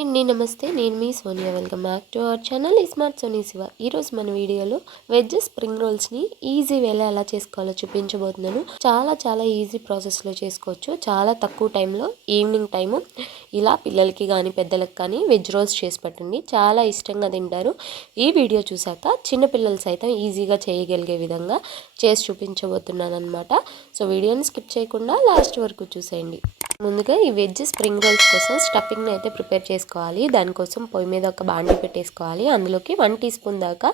అండి నమస్తే, నేను మీ Sonia. Welcome back to our channel smart Sony Siva. ఈరోజు మన వీడియోలో వెజ్ స్ప్రింగ్ రోల్స్ని ఈజీ వేలో ఎలా చేసుకోవాలో చూపించబోతున్నాను. చాలా చాలా ఈజీ ప్రాసెస్లో చేసుకోవచ్చు. చాలా తక్కువ టైంలో, ఈవినింగ్ టైము ఇలా పిల్లలకి కానీ పెద్దలకు కానీ వెజ్ రోల్స్ చేసి పెట్టండి. చాలా ఇష్టంగా తింటారు. ఈ వీడియో చూసాక చిన్నపిల్లలు సైతం ఈజీగా చేయగలిగే విధంగా చేసి చూపించబోతున్నాను అనమాట. సో వీడియోని స్కిప్ చేయకుండా లాస్ట్ వరకు చూసేయండి. ముందుగా ఈ వెజ్ స్ప్రింగ్ రోల్స్ కోసం స్టఫింగ్ని అయితే ప్రిపేర్ చేసుకోవాలి. దానికోసం పొయ్యి మీద ఒక బాండీ పెట్టేసుకోవాలి. అందులోకి 1 టీ స్పూన్ దాకా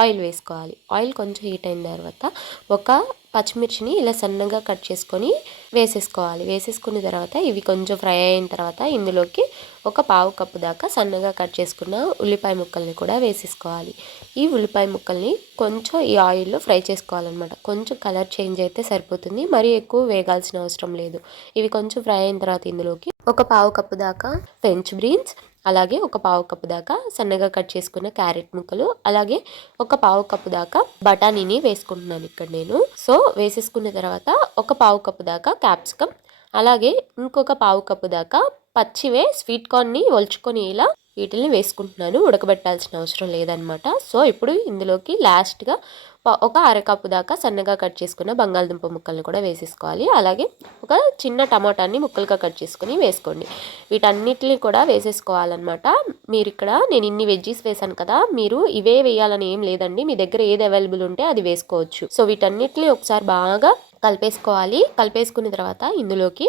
ఆయిల్ వేసుకోవాలి. ఆయిల్ కొంచెం హీట్ అయిన తర్వాత ఒక పచ్చిమిర్చిని ఇలా సన్నగా కట్ చేసుకొని వేసేసుకోవాలి. వేసేసుకున్న తర్వాత ఇవి కొంచెం ఫ్రై అయిన తర్వాత ఇందులోకి ఒక పావు కప్పు దాకా సన్నగా కట్ చేసుకున్న ఉల్లిపాయ ముక్కల్ని కూడా వేసేసుకోవాలి. ఈ ఉల్లిపాయ ముక్కల్ని కొంచెం ఈ ఆయిల్లో ఫ్రై చేసుకోవాలన్నమాట. కొంచెం కలర్ చేంజ్ అయితే సరిపోతుంది, మరీ ఎక్కువ వేగాల్సిన అవసరం లేదు. ఇవి కొంచెం ఫ్రై అయిన తర్వాత ఇందులోకి ఒక పావు కప్పు దాకా ఫ్రెంచ్ బీన్స్, అలాగే ఒక పావు కప్పు దాకా సన్నగా కట్ చేసుకున్న క్యారెట్ ముక్కలు, అలాగే ఒక పావు కప్పు దాకా బఠానీని వేసుకుంటున్నాను ఇక్కడ నేను. సో వేసేసుకున్న తర్వాత ఒక పావు కప్పు దాకా క్యాప్సికమ్, అలాగే ఇంకొక పావు కప్పు దాకా పచ్చివే స్వీట్ కార్న్ని ఒలుచుకొని ఇలా వీటిని వేసుకుంటున్నాను. ఉడకబెట్టాల్సిన అవసరం లేదనమాట. సో ఇప్పుడు ఇందులోకి లాస్ట్గా ఒక అరకప్పు దాకా సన్నగా కట్ చేసుకున్న బంగాళదుంప ముక్కల్ని కూడా వేసేసుకోవాలి. అలాగే ఒక చిన్న టమాటాని ముక్కలుగా కట్ చేసుకుని వేసుకోండి. వీటన్నిటిని కూడా వేసేసుకోవాలన్నమాట. మీరు ఇక్కడ నేను ఇన్ని వెజ్జీస్ వేసాను కదా, మీరు ఇవే వేయాలని ఏం లేదండి. మీ దగ్గర ఏది అవైలబుల్ ఉంటే అది వేసుకోవచ్చు. సో వీటన్నిటిని ఒకసారి బాగా కలిపేసుకోవాలి. కలిపేసుకున్న తర్వాత ఇందులోకి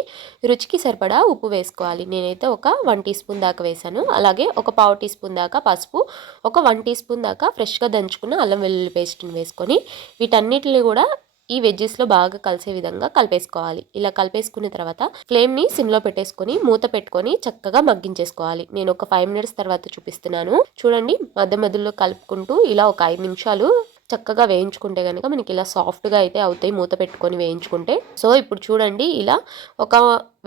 రుచికి సరిపడా ఉప్పు వేసుకోవాలి. నేనైతే ఒక 1 టీ స్పూన్ దాకా వేసాను. అలాగే ఒక పావు టీ స్పూన్ దాకా పసుపు, ఒక 1 టీ స్పూన్ దాకా ఫ్రెష్గా దంచుకున్న అల్లం వెల్లుల్లి పేస్ట్ని వేసుకొని వీటన్నిటిని కూడా ఈ వెజ్జెస్లో బాగా కలిసే విధంగా కలిపేసుకోవాలి. ఇలా కలిపేసుకున్న తర్వాత ఫ్లేమ్ని సిమ్లో పెట్టేసుకొని మూత పెట్టుకొని చక్కగా మగ్గించేసుకోవాలి. నేను ఒక 5 మినిట్స్ తర్వాత చూపిస్తున్నాను. చూడండి, మధ్య మధ్యలో కలుపుకుంటూ ఇలా ఒక 5 నిమిషాలు చక్కగా వేయించుకుంటే కనుక మనకి ఇలా సాఫ్ట్గా అయితే అవుతాయి, మూత పెట్టుకొని వేయించుకుంటే. సో ఇప్పుడు చూడండి, ఇలా ఒక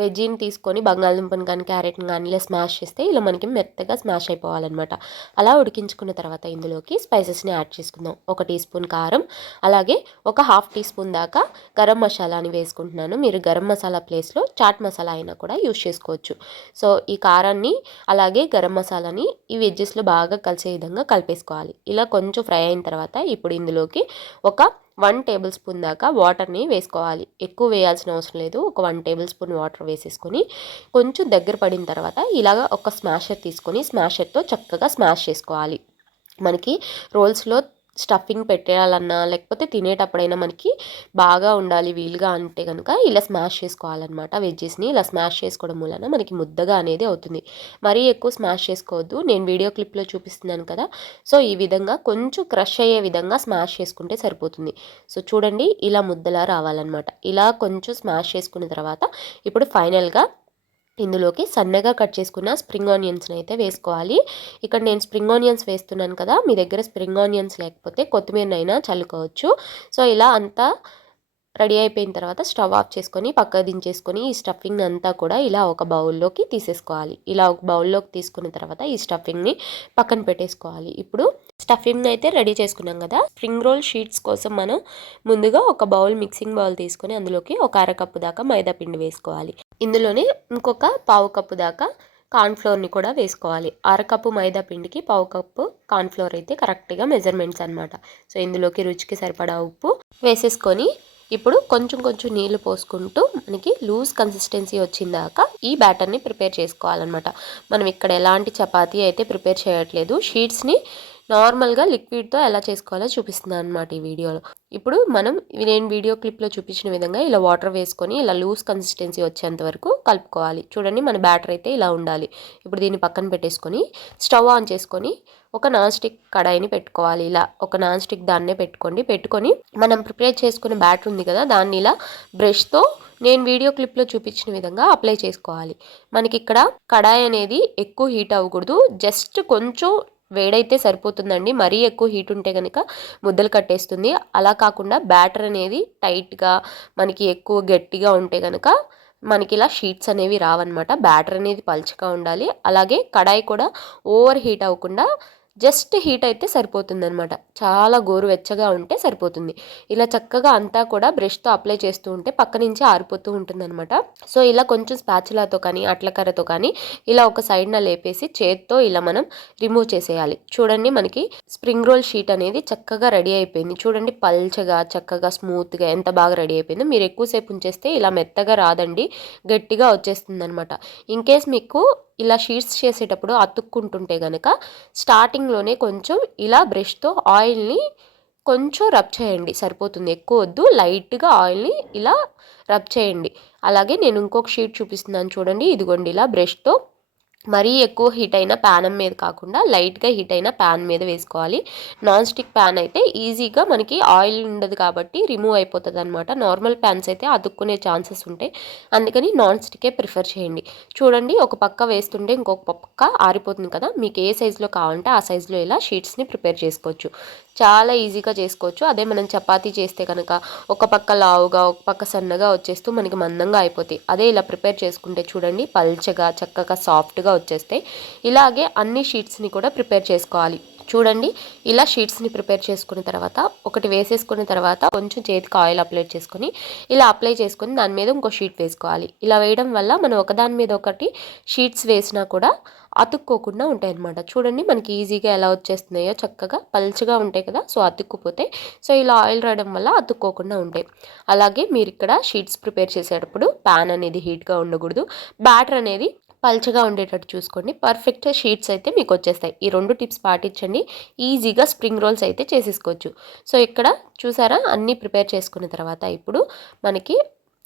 వెజ్జీని తీసుకొని బంగాళదుంపని కానీ క్యారెట్ని కానీ ఇలా స్మాష్ చేస్తే ఇలా మనకి మెత్తగా స్మాష్ అయిపోవాలన్నమాట. అలా ఉడికించుకున్న తర్వాత ఇందులోకి స్పైసెస్ని యాడ్ చేసుకుందాం. 1 టీ స్పూన్ కారం, అలాగే ఒక ½ టీ స్పూన్ దాకా గరం మసాలాని వేసుకుంటున్నాను. మీరు గరం మసాలా ప్లేస్లో చాట్ మసాలా అయినా కూడా యూజ్ చేసుకోవచ్చు. సో ఈ కారాన్ని అలాగే గరం మసాలాని ఈ వెజ్జెస్లో బాగా కలిసే విధంగా కలిపేసుకోవాలి. ఇలా కొంచెం ఫ్రై అయిన తర్వాత ఇప్పుడు ఇందులోకి ఒక 1 టేబుల్ స్పూన్ దాకా వాటర్ని వేసుకోవాలి. ఎక్కువ వేయాల్సిన అవసరం లేదు. ఒక 1 టేబుల్ స్పూన్ వాటర్ వేసేసుకొని కొంచెం దగ్గర పడిన తర్వాత ఇలాగ ఒక స్మాషర్ తీసుకొని స్మాషర్తో చక్కగా స్మాష్ చేసుకోవాలి. మనకి రోల్స్లో స్టఫింగ్ పెట్టేయాలన్నా లేకపోతే తినేటప్పుడైనా మనకి బాగా ఉండాలి వీలుగా అంటే కనుక ఇలా స్మాష్ చేసుకోవాలన్నమాట. వెజ్జెస్ని ఇలా స్మాష్ చేసుకోవడం వలన మనకి ముద్దగా అనేది అవుతుంది. మరీ ఎక్కువ స్మాష్ చేసుకోవద్దు. నేను వీడియో క్లిప్లో చూపిస్తున్నాను కదా, సో ఈ విధంగా కొంచెం క్రష్ అయ్యే విధంగా స్మాష్ చేసుకుంటే సరిపోతుంది. సో చూడండి, ఇలా ముద్దలా రావాలన్నమాట. ఇలా కొంచెం స్మాష్ చేసుకున్న తర్వాత ఇప్పుడు ఫైనల్గా ఇందులోకి సన్నగా కట్ చేసుకున్న స్ప్రింగ్ ఆనియన్స్ని అయితే వేసుకోవాలి. ఇక్కడ నేను స్ప్రింగ్ ఆనియన్స్ వేస్తున్నాను కదా, మీ దగ్గర స్ప్రింగ్ ఆనియన్స్ లేకపోతే కొత్తిమీరనైనా చల్లుకోవచ్చు. సో ఇలా అంతా రెడీ అయిపోయిన తర్వాత స్టవ్ ఆఫ్ చేసుకొని పక్కకు దించేసుకొని ఈ స్టఫింగ్ అంతా కూడా ఇలా ఒక బౌల్లోకి తీసేసుకోవాలి. ఇలా ఒక బౌల్లోకి తీసుకున్న తర్వాత ఈ స్టఫింగ్ని పక్కన పెట్టేసుకోవాలి. ఇప్పుడు స్టఫింగ్ని అయితే రెడీ చేసుకున్నాం కదా, స్ప్రింగ్ రోల్ షీట్స్ కోసం మనం ముందుగా ఒక మిక్సింగ్ బౌల్ తీసుకొని అందులోకి ఒక అరకప్పు దాకా మైదా పిండి వేసుకోవాలి. ఇందులోనే ఇంకొక పావు కప్పు దాకా కార్న్ఫ్లోర్ని కూడా వేసుకోవాలి. అరకప్పు మైదా పిండికి పావు కప్పు కార్న్ఫ్లోర్ అయితే కరెక్ట్గా మెజర్మెంట్స్ అనమాట. సో ఇందులోకి రుచికి సరిపడా ఉప్పు వేసేసుకొని ఇప్పుడు కొంచెం కొంచెం నీళ్లు పోసుకుంటూ మనకి లూజ్ కన్సిస్టెన్సీ వచ్చిందాక ఈ బ్యాటర్ని ప్రిపేర్ చేసుకోవాలన్నమాట. మనం ఇక్కడ ఎలాంటి చపాతీ అయితే ప్రిపేర్ చేయట్లేదు. షీట్స్ని నార్మల్గా లిక్విడ్తో ఎలా చేసుకోవాలో చూపిస్తున్నాను అనమాట ఈ వీడియోలో. ఇప్పుడు నేను వీడియో క్లిప్లో చూపించిన విధంగా ఇలా వాటర్ వేసుకొని ఇలా లూజ్ కన్సిస్టెన్సీ వచ్చేంత వరకు కలుపుకోవాలి. చూడండి, మన బ్యాటర్ అయితే ఇలా ఉండాలి. ఇప్పుడు దీన్ని పక్కన పెట్టేసుకొని స్టవ్ ఆన్ చేసుకొని ఒక నాన్ స్టిక్ కడాయిని పెట్టుకోవాలి. ఇలా ఒక నాన్ స్టిక్ దాన్నే పెట్టుకొని మనం ప్రిపేర్ చేసుకునే బ్యాటర్ ఉంది కదా, దాన్ని ఇలా బ్రష్తో నేను వీడియో క్లిప్లో చూపించిన విధంగా అప్లై చేసుకోవాలి. మనకి ఇక్కడ కడాయి అనేది ఎక్కువ హీట్ అవ్వకూడదు, జస్ట్ కొంచెం వేడైతే సరిపోతుందండి. మరీ ఎక్కువ హీట్ ఉంటే కనుక ముద్దలు కట్టేస్తుంది. అలా కాకుండా బ్యాటర్ అనేది టైట్గా మనకి ఎక్కువ గట్టిగా ఉంటే కనుక మనకి ఇలా షీట్స్ అనేవి రావన్నమాట. బ్యాటర్ అనేది పల్చగా ఉండాలి. అలాగే కడాయి కూడా ఓవర్ హీట్ అవ్వకుండా జస్ట్ హీట్ అయితే సరిపోతుందనమాట. చాలా గోరువెచ్చగా ఉంటే సరిపోతుంది. ఇలా చక్కగా అంతా కూడా బ్రష్తో అప్లై చేస్తూ ఉంటే పక్క నుంచి ఆరిపోతూ ఉంటుందన్నమాట. సో ఇలా కొంచెం స్పాచులాతో కానీ అట్లకర్రతో కానీ ఇలా ఒక సైడ్న లేపేసి చేత్తో ఇలా మనం రిమూవ్ చేసేయాలి. చూడండి మనకి స్ప్రింగ్ రోల్ షీట్ అనేది చక్కగా రెడీ అయిపోయింది. చూడండి పల్చగా చక్కగా స్మూత్గా ఎంత బాగా రెడీ అయిపోయిందో. మీరు ఎక్కువసేపు ఉంచేస్తే ఇలా మెత్తగా రాదండి, గట్టిగా వచ్చేస్తుంది అనమాట. ఇన్కేస్ మీకు ఇలా షీట్స్ చేసేటప్పుడు అతుక్కుంటుంటే కనుక స్టార్టింగ్లోనే కొంచెం ఇలా బ్రష్తో ఆయిల్ని కొంచెం రబ్ చేయండి, సరిపోతుంది. ఎక్కువ వద్దు, లైట్గా ఆయిల్ని ఇలా రబ్ చేయండి. అలాగే నేను ఇంకొక షీట్ చూపిస్తున్నాను చూడండి. ఇదిగోండి ఇలా బ్రష్తో మరీ ఎక్కువ హీట్ అయిన ప్యాన్ మీద కాకుండా లైట్గా హీట్ అయిన ప్యాన్ మీద వేసుకోవాలి. నాన్ స్టిక్ ప్యాన్ అయితే ఈజీగా మనకి ఆయిల్ ఉండదు కాబట్టి రిమూవ్ అయిపోతుంది అనమాట. నార్మల్ ప్యాన్స్ అయితే అతుక్కునే ఛాన్సెస్ ఉంటాయి, అందుకని నాన్ స్టిక్కే ప్రిఫర్ చేయండి. చూడండి ఒక పక్క వేస్తుంటే ఇంకొక పక్క ఆరిపోతుంది కదా. మీకు ఏ సైజులో కావాలంటే ఆ సైజులో ఇలా షీట్స్ని ప్రిపేర్ చేసుకోవచ్చు. చాలా ఈజీగా చేసుకోవచ్చు. అదే మనం చపాతీ చేస్తే కనుక ఒక పక్క లావుగా ఒక పక్క సన్నగా వచ్చేస్తూ మనకి మందంగా అయిపోతాయి. అదే ఇలా ప్రిపేర్ చేసుకుంటే చూడండి పల్చగా చక్కగా సాఫ్ట్గా వచ్చేస్తాయి. ఇలాగే అన్ని షీట్స్ని కూడా ప్రిపేర్ చేసుకోవాలి. చూడండి ఇలా షీట్స్ని ప్రిపేర్ చేసుకున్న తర్వాత ఒకటి వేసేసుకున్న తర్వాత కొంచెం చేతికి ఆయిల్ అప్లై చేసుకొని ఇలా అప్లై చేసుకొని దాని మీద ఇంకో షీట్ వేసుకోవాలి. ఇలా వేయడం వల్ల మనం ఒకదాని మీద ఒకటి షీట్స్ వేసినా కూడా అతుక్కోకుండా ఉంటాయి అన్నమాట. చూడండి మనకి ఈజీగా ఎలా వచ్చేస్తున్నాయో, చక్కగా పల్చగా ఉంటాయి కదా, సో అతుక్కుపోతాయి. సో ఇలా ఆయిల్ రాయడం వల్ల అతుక్కోకుండా ఉంటాయి. అలాగే మీరు ఇక్కడ షీట్స్ ప్రిపేర్ చేసేటప్పుడు ప్యాన్ అనేది హీట్గా ఉండకూడదు, బ్యాటర్ అనేది పల్చగా ఉండేటట్టు చూసుకోండి. పర్ఫెక్ట్ షీట్స్ అయితే మీకు వచ్చేస్తాయి. ఈ 2 టిప్స్ పాటించండి, ఈజీగా స్ప్రింగ్ రోల్స్ అయితే చేసేసుకోవచ్చు. సో ఇక్కడ చూసారా అన్నీ ప్రిపేర్ చేసుకున్న తర్వాత ఇప్పుడు మనకి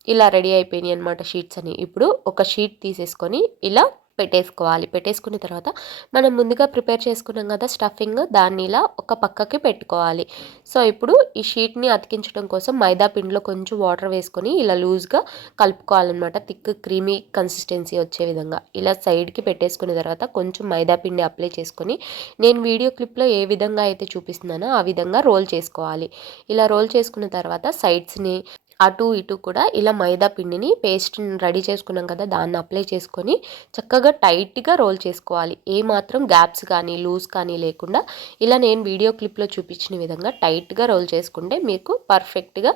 ఇలా రెడీ అయిపోయినాయి అనమాట షీట్స్ అని. ఇప్పుడు ఒక షీట్ తీసేసుకొని ఇలా పెట్టేసుకున్న తర్వాత మనం ముందుగా ప్రిపేర్ చేసుకున్నాం కదా స్టఫింగ్, దాన్ని ఇలా ఒక పక్కకి పెట్టుకోవాలి. సో ఇప్పుడు ఈ షీట్ని అతికించడం కోసం మైదా పిండిలో కొంచెం వాటర్ వేసుకొని ఇలా లూజ్గా కలుపుకోవాలన్నమాట. థిక్ క్రీమీ కన్సిస్టెన్సీ వచ్చే విధంగా ఇలా సైడ్కి పెట్టేసుకున్న తర్వాత కొంచెం మైదా పిండి అప్లై చేసుకొని నేను వీడియో క్లిప్లో ఏ విధంగా అయితే చూపిస్తున్నానో ఆ విధంగా రోల్ చేసుకోవాలి. ఇలా రోల్ చేసుకున్న తర్వాత సైడ్స్ని అటు ఇటు కూడా ఇలా మైదా పిండిని పేస్ట్ రెడీ చేసుకున్నాం కదా దాన్ని అప్లై చేసుకొని చక్కగా టైట్గా రోల్ చేసుకోవాలి. ఏ మాత్రం గ్యాప్స్ కానీ లూజ్ కానీ లేకుండా ఇలా నేను వీడియో క్లిప్లో చూపించిన విధంగా టైట్గా రోల్ చేసుకుంటే మీకు పర్ఫెక్ట్గా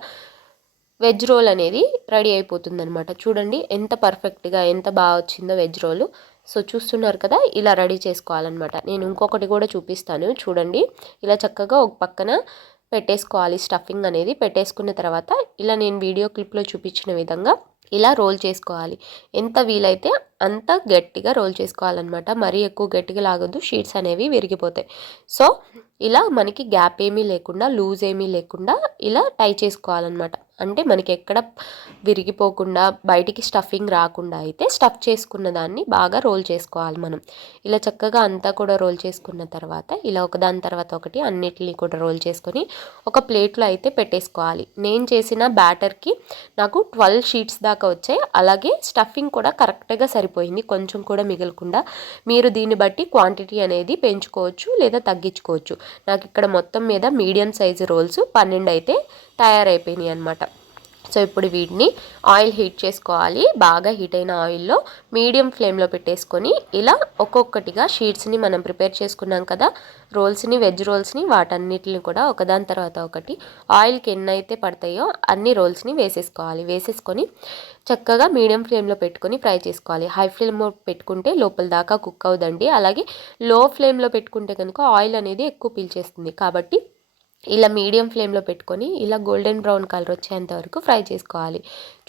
వెజ్ రోల్ అనేది రెడీ అయిపోతుంది అనమాట. చూడండి ఎంత పర్ఫెక్ట్గా ఎంత బాగా వచ్చిందో వెజ్ రోలు. సో చూస్తున్నారు కదా ఇలా రెడీ చేసుకోవాలన్నమాట. నేను ఇంకొకటి కూడా చూపిస్తాను చూడండి. ఇలా చక్కగా ఒక పక్కన పెట్టేసుకోవాలి స్టఫింగ్ అనేది. పెట్టేసుకున్న తర్వాత ఇలా నేను వీడియో క్లిప్లో చూపించిన విధంగా ఇలా రోల్ చేసుకోవాలి. ఎంత వీలైతే అంత గట్టిగా రోల్ చేసుకోవాలన్నమాట. మరీ ఎక్కువ గట్టిగా లాగొద్దు, షీట్స్ అనేవి విరిగిపోతాయి. సో ఇలా మనకి గ్యాప్ ఏమీ లేకుండా లూజ్ ఏమీ లేకుండా ఇలా టై చేసుకోవాలన్నమాట. అంటే మనకి ఎక్కడ విరిగిపోకుండా బయటికి స్టఫింగ్ రాకుండా అయితే స్టఫ్ చేసుకున్న దాన్ని బాగా రోల్ చేసుకోవాలి మనం. ఇలా చక్కగా అంతా కూడా రోల్ చేసుకున్న తర్వాత ఇలా ఒకదాని తర్వాత ఒకటి అన్నిటిని కూడా రోల్ చేసుకొని ఒక ప్లేట్లో అయితే పెట్టేసుకోవాలి. నేను చేసిన బ్యాటర్కి నాకు 12 షీట్స్ దాకా వచ్చాయి. అలాగే స్టఫింగ్ కూడా కరెక్ట్గా సరిపోయింది, కొంచెం కూడా మిగలకుండా. మీరు దీన్ని బట్టి క్వాంటిటీ అనేది పెంచుకోవచ్చు లేదా తగ్గించుకోవచ్చు. నాకు ఇక్కడ మొత్తం మీద మీడియం సైజు రోల్స్ 12 అయితే తయారైపోయినాయి అనమాట. సో ఇప్పుడు వీటిని ఆయిల్ హీట్ చేసుకోవాలి. బాగా హీట్ అయిన ఆయిల్లో మీడియం ఫ్లేమ్లో పెట్టేసుకొని ఇలా ఒక్కొక్కటిగా షీట్స్ని మనం ప్రిపేర్ చేసుకున్నాం కదా రోల్స్ని, వెజ్ రోల్స్ని, వాటన్నిటిని కూడా ఒకదాని తర్వాత ఒకటి ఆయిల్కి ఎన్నైతే పడతాయో అన్ని రోల్స్ని వేసేసుకోవాలి. వేసేసుకొని చక్కగా మీడియం ఫ్లేమ్లో పెట్టుకొని ఫ్రై చేసుకోవాలి. హై ఫ్లేమ్లో పెట్టుకుంటే లోపల దాకా కుక్ అవుదండి. అలాగే లో ఫ్లేమ్లో పెట్టుకుంటే కనుక ఆయిల్ అనేది ఎక్కువ పీల్చేస్తుంది. కాబట్టి ఇలా మీడియం ఫ్లేమ్లో పెట్టుకొని ఇలా గోల్డెన్ బ్రౌన్ కలర్ వచ్చేంత వరకు ఫ్రై చేసుకోవాలి.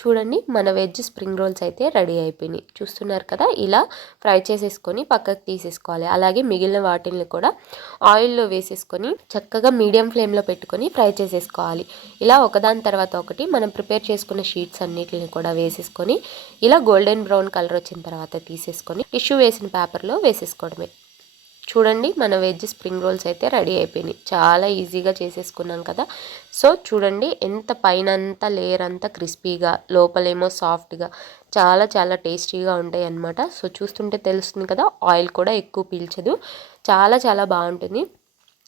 చూడండి మన వెజ్ స్ప్రింగ్ రోల్స్ అయితే రెడీ అయిపోయినాయి. చూస్తున్నారు కదా ఇలా ఫ్రై చేసేసుకొని పక్కకు తీసేసుకోవాలి. అలాగే మిగిలిన వాటిని కూడా ఆయిల్లో వేసేసుకొని చక్కగా మీడియం ఫ్లేమ్లో పెట్టుకొని ఫ్రై చేసేసుకోవాలి. ఇలా ఒకదాని తర్వాత ఒకటి మనం ప్రిపేర్ చేసుకున్న షీట్స్ అన్నిటిని కూడా వేసేసుకొని ఇలా గోల్డెన్ బ్రౌన్ కలర్ వచ్చిన తర్వాత తీసేసుకొని టిష్యూ వేసిన పేపర్లో వేసేసుకోవడమే. చూడండి మన వెజ్ స్ప్రింగ్ రోల్స్ అయితే రెడీ అయిపోయినాయి. చాలా ఈజీగా చేసేసుకున్నాం కదా. సో చూడండి ఎంత పైన అంతా లేయర్ అంతా క్రిస్పీగా లోపలేమో సాఫ్ట్గా చాలా చాలా టేస్టీగా ఉంటాయి అన్నమాట. సో చూస్తుంటే తెలుస్తుంది కదా ఆయిల్ కూడా ఎక్కువ పీల్చదు, చాలా చాలా బాగుంటుంది.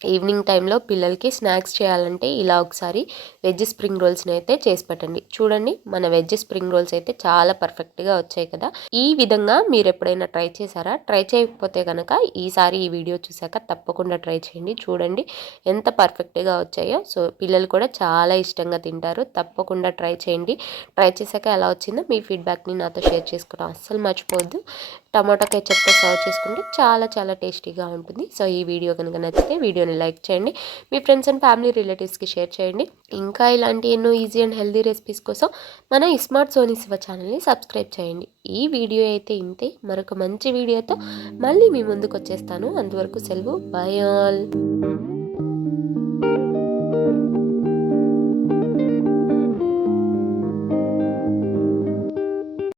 ఈవినింగ్ టైంలో పిల్లలకి స్నాక్స్ చేయాలంటే ఇలా ఒకసారి వెజ్ స్ప్రింగ్ రోల్స్ని అయితే చేసి పెట్టండి. చూడండి మన వెజ్ స్ప్రింగ్ రోల్స్ అయితే చాలా పర్ఫెక్ట్గా వచ్చాయి కదా. ఈ విధంగా మీరు ఎప్పుడైనా ట్రై చేశారా? ట్రై చేయకపోతే కనుక ఈసారి ఈ వీడియో చూసాక తప్పకుండా ట్రై చేయండి. చూడండి ఎంత పర్ఫెక్ట్గా వచ్చాయో. సో పిల్లలు కూడా చాలా ఇష్టంగా తింటారు. తప్పకుండా ట్రై చేయండి. ట్రై చేశాక ఎలా వచ్చిందో మీ ఫీడ్బ్యాక్ని నాతో షేర్ చేసుకోవడం అస్సలు మర్చిపోవద్దు. టమాటో కెచప్తో సర్వ్ చేసుకుంటే చాలా చాలా టేస్టీగా ఉంటుంది. సో ఈ వీడియో కనుక నచ్చితే వీడియోని లైక్ చేయండి. మీ ఫ్రెండ్స్ అండ్ ఫ్యామిలీ రిలేటివ్స్కి షేర్ చేయండి. ఇంకా ఇలాంటి ఎన్నో ఈజీ అండ్ హెల్దీ రెసిపీస్ కోసం మన స్మార్ట్ సోనీ శివ ఛానల్ని సబ్స్క్రైబ్ చేయండి. ఈ వీడియో అయితే ఇంతే. మరొక మంచి వీడియోతో మళ్ళీ మీ ముందుకు వచ్చేస్తాను. అంతవరకు సెలవు. By all.